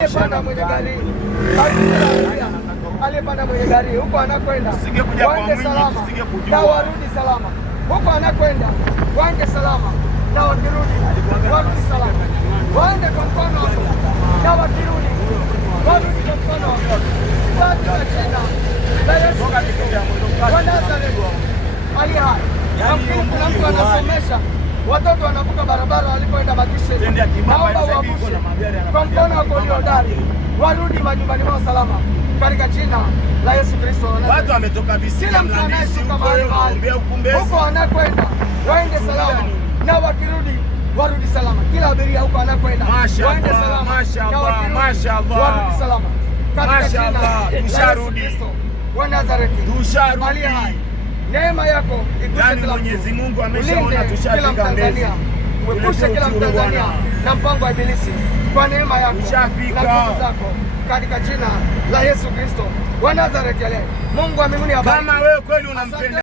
Aliyepanda mwenye gari huko anakwenda waende salama na warudi salama, huko anakwenda waende salama na wakirudi warudi salama, waende kwa mkono wako na wakirudi warudi kwa mkono wako. Katika jina la Yesu wa Nazareti aliye hai. Kuna mtu anasomesha watoto wanavuka barabara walipoenda Makishe, naomba uwavushe kwa mkono wako ulio hodari, warudi majumbani mwao salama katika jina la Yesu Kristo. Watu wametoka Bisila Mlandisi huko wanakwenda waende salama na wakirudi warudi salama. Kila abiria huko anakwenda waende salama na wakirudi warudi salama katika jina la Yesu Kristo wa Nazareti aliye hai. Neema yako iguse kila Mwenyezi Mungu ameshaona tushafika mbele. Uepushe kila Mtanzania na mpango wa ibilisi kwa neema yako na nguvu zako katika jina la Yesu Kristo wa Nazareti. Mungu wa mbinguni, kama wewe kweli unampenda